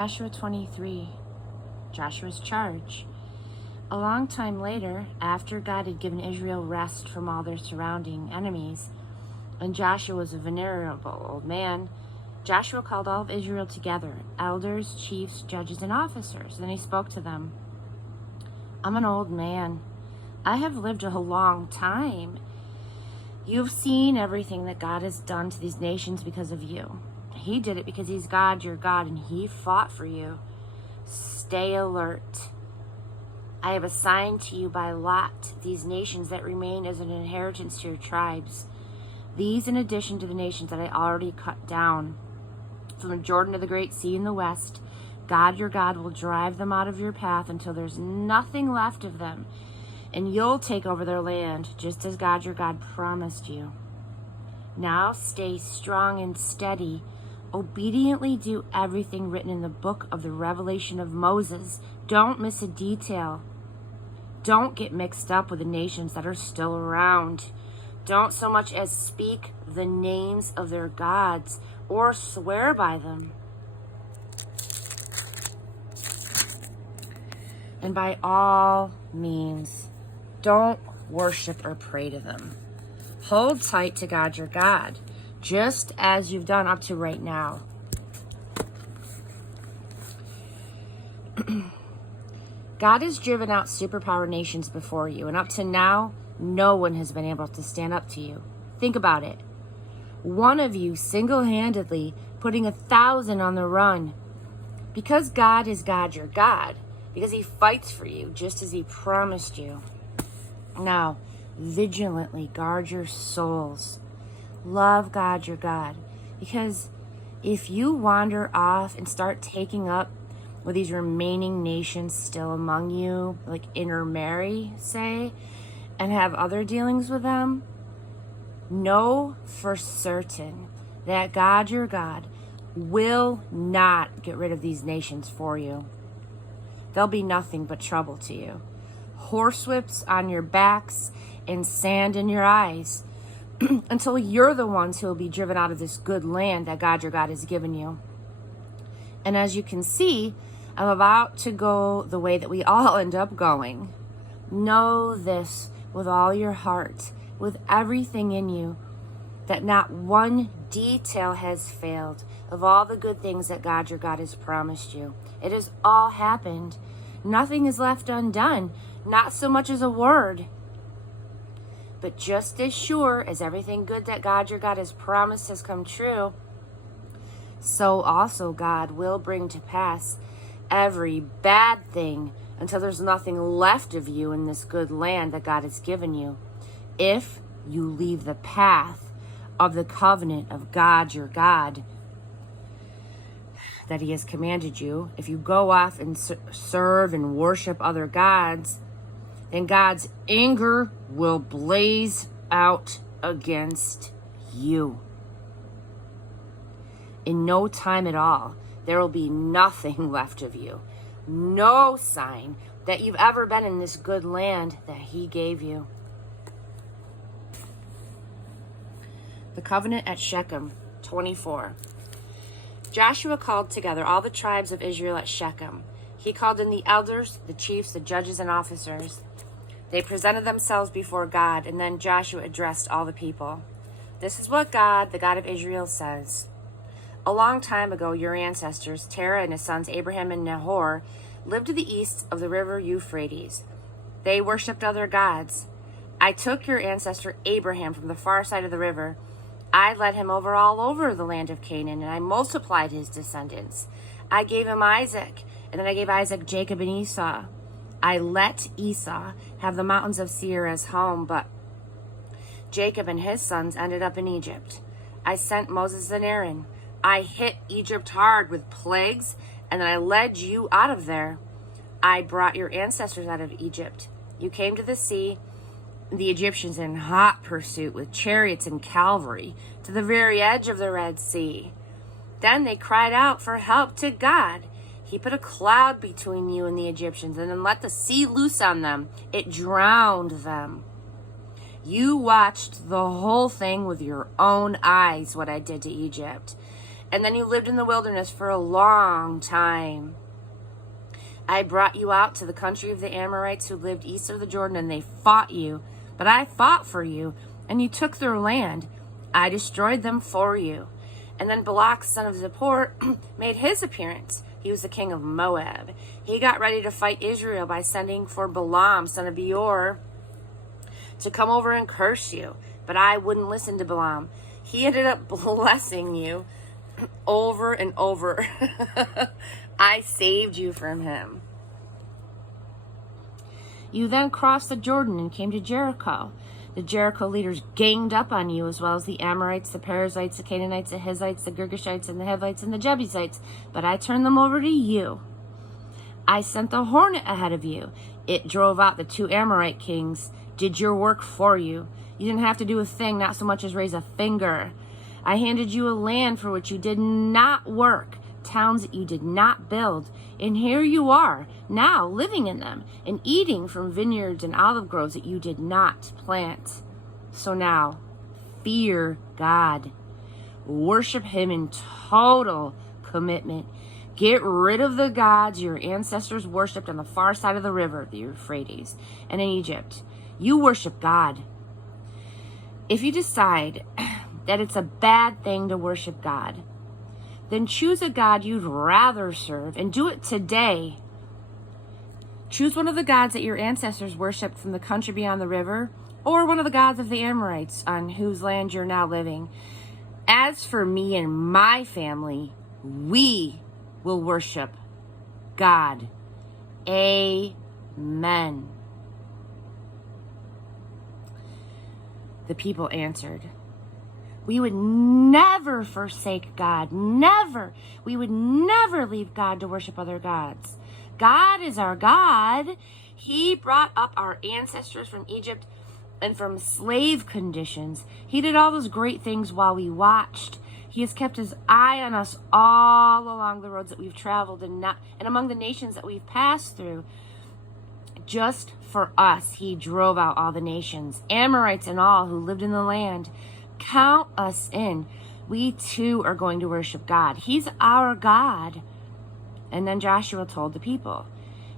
Joshua 23, Joshua's charge. A long time later, after God had given Israel rest from all their surrounding enemies, and Joshua was a venerable old man, Joshua called all of Israel together, elders, chiefs, judges, and officers. Then he spoke to them. I'm an old man. I have lived a long time. You've seen everything that God has done to these nations because of you. He did it because he's God, your God, and he fought for you. Stay alert. I have assigned to you by lot these nations that remain as an inheritance to your tribes. These in addition to the nations that I already cut down. From the Jordan to the Great Sea in the west, God, your God, will drive them out of your path until there's nothing left of them. And you'll take over their land, just as God, your God, promised you. Now stay strong and steady. Obediently do everything written in the book of the Revelation of Moses. Don't miss a detail. Don't get mixed up with the nations that are still around. Don't so much as speak the names of their gods or swear by them. And by all means, don't worship or pray to them. Hold tight to God, your God, just as you've done up to right now. God has driven out superpower nations before you, and up to now, no one has been able to stand up to you. Think about it. One of you single-handedly putting 1,000 on the run. Because God is God, your God, because he fights for you just as he promised you. Now, vigilantly guard your souls. Love God, your God, because if you wander off and start taking up with these remaining nations still among you, like intermarry, say, and have other dealings with them, know for certain that God, your God, will not get rid of these nations for you. They'll be nothing but trouble to you. Horsewhips on your backs and sand in your eyes until you're the ones who will be driven out of this good land that God, your God, has given you. And as you can see, I'm about to go the way that we all end up going. Know this with all your heart, with everything in you, that not one detail has failed of all the good things that God, your God, has promised you. It has all happened. Nothing is left undone, not so much as a word. But just as sure as everything good that God, your God, has promised has come true, so also God will bring to pass every bad thing until there's nothing left of you in this good land that God has given you. If you leave the path of the covenant of God, your God, that he has commanded you, if you go off and serve and worship other gods, then God's anger will blaze out against you. In no time at all, there will be nothing left of you. No sign that you've ever been in this good land that he gave you. The covenant at Shechem, 24. Joshua called together all the tribes of Israel at Shechem. He called in the elders, the chiefs, the judges, and officers. They presented themselves before God, and then Joshua addressed all the people. This is what God, the God of Israel, says. A long time ago, your ancestors, Terah and his sons Abraham and Nahor, lived to the east of the river Euphrates. They worshipped other gods. I took your ancestor Abraham from the far side of the river. I led him all over the land of Canaan, and I multiplied his descendants. I gave him Isaac, and then I gave Isaac Jacob and Esau. I let Esau have the mountains of Seir as home, but Jacob and his sons ended up in Egypt. I sent Moses and Aaron. I hit Egypt hard with plagues, and then I led you out of there. I brought your ancestors out of Egypt. You came to the sea, the Egyptians in hot pursuit with chariots and cavalry, to the very edge of the Red Sea. Then they cried out for help to God. He put a cloud between you and the Egyptians and then let the sea loose on them. It drowned them. You watched the whole thing with your own eyes, what I did to Egypt. And then you lived in the wilderness for a long time. I brought you out to the country of the Amorites who lived east of the Jordan, and they fought you. But I fought for you, and you took their land. I destroyed them for you. And then Balak, son of Zippor, made his appearance. He was the king of Moab. He got ready to fight Israel by sending for Balaam, son of Beor, to come over and curse you. But I wouldn't listen to Balaam. He ended up blessing you over and over. I saved you from him. You then crossed the Jordan and came to Jericho. The Jericho leaders ganged up on you, as well as the Amorites, the Perizzites, the Canaanites, the Hittites, the Girgashites, and the Hivites, and the Jebusites. But I turned them over to you. I sent the hornet ahead of you. It drove out the 2 Amorite kings, did your work for you. You didn't have to do a thing, not so much as raise a finger. I handed you a land for which you did not work, towns that you did not build. And here you are, now living in them, and eating from vineyards and olive groves that you did not plant. So now, fear God. Worship him in total commitment. Get rid of the gods your ancestors worshipped on the far side of the river, the Euphrates, and in Egypt. You worship God. If you decide that it's a bad thing to worship God, then choose a God you'd rather serve and do it today. Choose one of the gods that your ancestors worshipped from the country beyond the river, or one of the gods of the Amorites on whose land you're now living. As for me and my family, we will worship God. Amen. The people answered, we would never forsake God. Never. We would never leave God to worship other gods. God is our God. He brought up our ancestors from Egypt and from slave conditions. He did all those great things while we watched. He has kept his eye on us all along the roads that we've traveled and among the nations that we've passed through. Just for us, he drove out all the nations, Amorites and all who lived in the land. Count us in. We too are going to worship God. He's our God. And then Joshua told the people,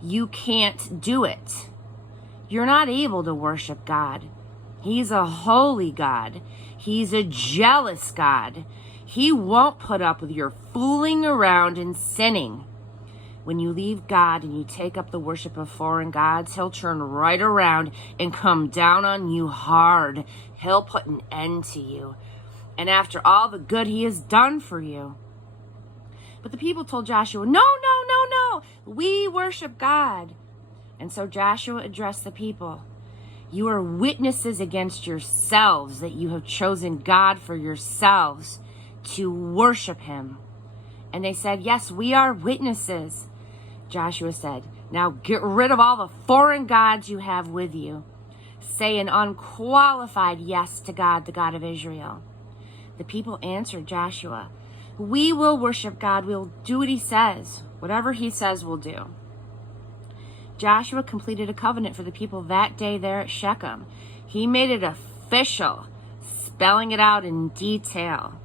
you can't do it. You're not able to worship God. He's a holy God. He's a jealous God. He won't put up with your fooling around and sinning. When you leave God and you take up the worship of foreign gods, he'll turn right around and come down on you hard. He'll put an end to you. And after all the good he has done for you. But the people told Joshua, no. We worship God. And so Joshua addressed the people. You are witnesses against yourselves that you have chosen God for yourselves to worship him. And they said, yes, we are witnesses. Joshua said, now get rid of all the foreign gods you have with you. Say an unqualified yes to God, the God of Israel. The people answered Joshua, we will worship God. We'll do what he says. Whatever he says, we'll do. Joshua completed a covenant for the people that day there at Shechem. He made it official, spelling it out in detail.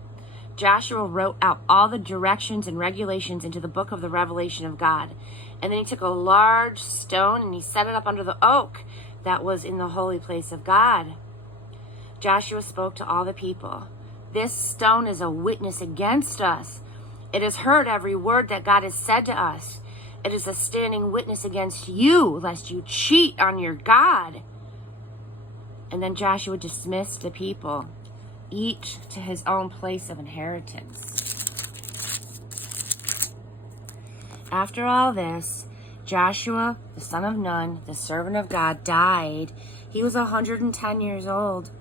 Joshua wrote out all the directions and regulations into the book of the revelation of God. And then he took a large stone and he set it up under the oak that was in the holy place of God. Joshua spoke to all the people. This stone is a witness against us. It has heard every word that God has said to us. It is a standing witness against you, lest you cheat on your God. And then Joshua dismissed the people, each to his own place of inheritance. After all this, Joshua, the son of Nun, the servant of God, died. He was 110 years old.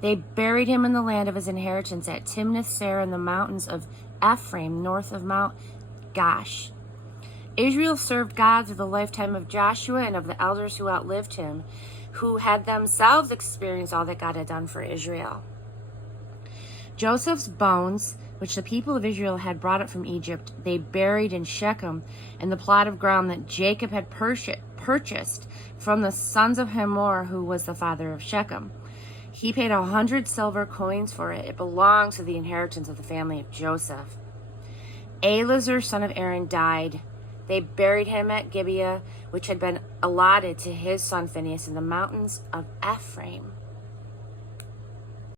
They buried him in the land of his inheritance at Timnath-Serah in the mountains of Ephraim, north of Mount Gash. Israel served God through the lifetime of Joshua and of the elders who outlived him, who had themselves experienced all that God had done for Israel. Joseph's bones, which the people of Israel had brought up from Egypt, they buried in Shechem in the plot of ground that Jacob had purchased from the sons of Hamor, who was the father of Shechem. He paid 100 silver coins for it. It belonged to the inheritance of the family of Joseph. Eleazar, son of Aaron, died. They buried him at Gibeah, which had been allotted to his son Phinehas in the mountains of Ephraim.